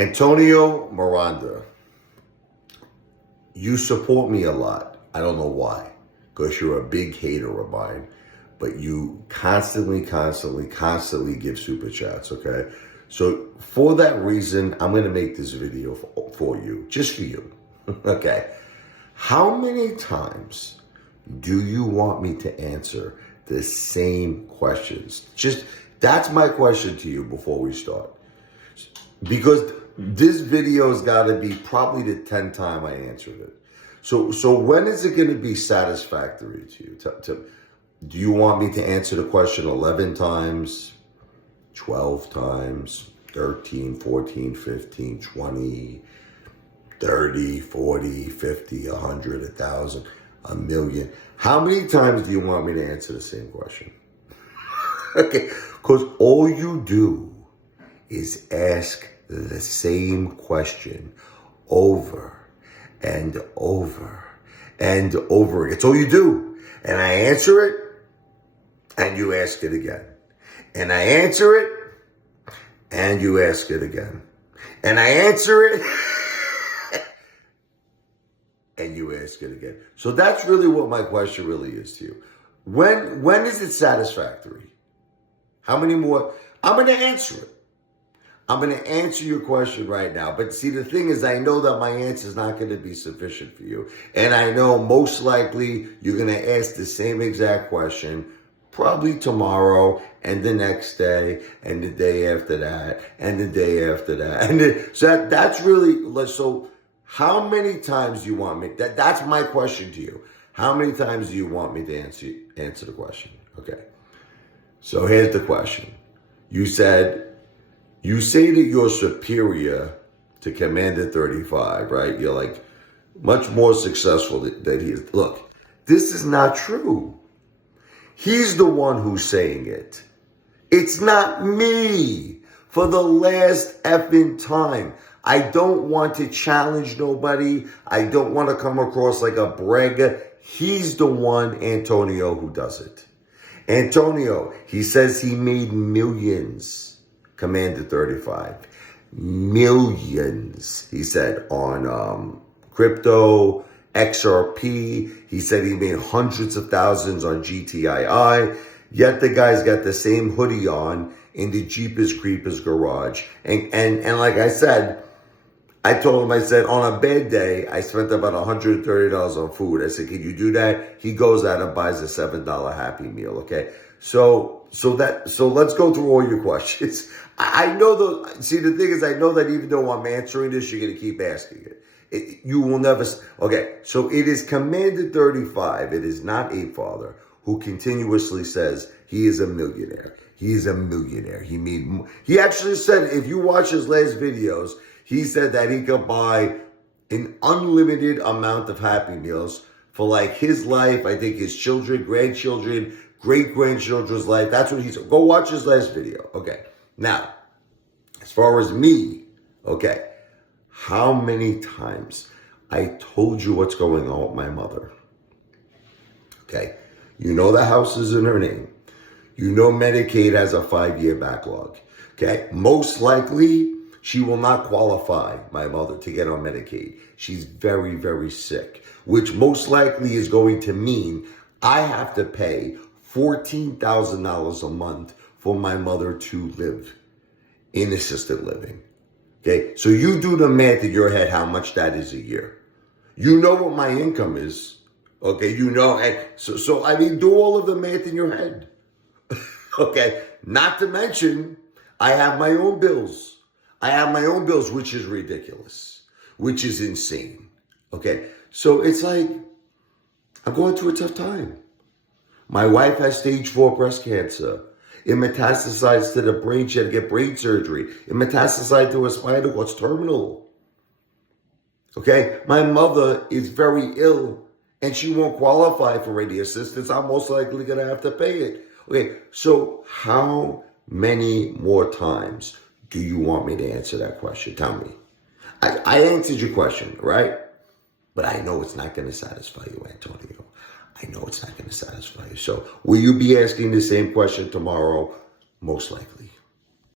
Antonio Miranda, you support me a lot. I don't know why, because you're a big hater of mine, but you constantly give super chats, okay? So for that reason, I'm going to make this video for you, just for you, okay? How many times do you want me to answer the same questions? That's my question to you before we start. Because this video's got to be probably the 10th time I answered it. So when is it going to be satisfactory to you? Do you want me to answer the question 11 times, 12 times, 13, 14, 15, 20, 30, 40, 50, 100, 1,000, 1,000,000? How many times do you want me to answer the same question? Okay, because all you do is ask the same question over and over and over again. It's all you do. And I answer it, and you ask it again. And I answer it, and you ask it again. And I answer it, and you ask it again. So that's really what my question really is to you. When is it satisfactory? How many more? I'm going to answer it. I'm going to answer your question right now. But see, the thing is, I know that my answer is not going to be sufficient for you. And I know most likely you're going to ask the same exact question probably tomorrow and the next day and the day after that and the day after that. And so that's really, so how many times do you want me? That's my question to you. How many times do you want me to answer the question? Okay. So here's the question. You say that you're superior to Commander 35, right? You're like much more successful than he is. Look, this is not true. He's the one who's saying it. It's not me. For the last effing time. I don't want to challenge nobody. I don't want to come across like a bragger. He's the one, Antonio, who does it. Antonio, he says he made millions. Commander 35. Millions, he said, on crypto, XRP. He said he made hundreds of thousands on GTII. Yet the guy's got the same hoodie on in the Jeepers Creepers garage. And like I said, I told him, I said, on a bad day, I spent about $130 on food. I said, can you do that? He goes out and buys a $7 Happy Meal, okay? So let's go through all your questions. I know see, the thing is, I know that even though I'm answering this, you're going to keep asking it. You will never, okay, so it is Commander 35, it is not Ape Father, who continuously says he is a millionaire. He is a millionaire. He actually said, if you watch his last videos, he said that he could buy an unlimited amount of Happy Meals for like his life, I think his children, grandchildren, great-grandchildren's life. That's what he said. Go watch his last video. Okay. Now, as far as me, okay, how many times I told you what's going on with my mother? Okay. You know the house is in her name. You know Medicaid has a 5-year backlog. Okay. Most likely, she will not qualify, my mother, to get on Medicaid. She's very, very sick, which most likely is going to mean I have to pay $14,000 a month for my mother to live in assisted living. Okay, so you do the math in your head how much that is a year. You know what my income is. Okay, you know, so I mean, do all of the math in your head. Okay, not to mention, I have my own bills. Which is ridiculous, which is insane. Okay, so it's like, I'm going through a tough time. My wife has stage 4 breast cancer. It metastasized to the brain. She had to get brain surgery. It metastasized to her spinal cord. It's terminal. Okay, my mother is very ill and she won't qualify for any assistance. I'm most likely going to have to pay it. Okay, so how many more times do you want me to answer that question? Tell me. I answered your question, right? But I know it's not going to satisfy you, Antonio. I know it's not going to satisfy you. So will you be asking the same question tomorrow? Most likely.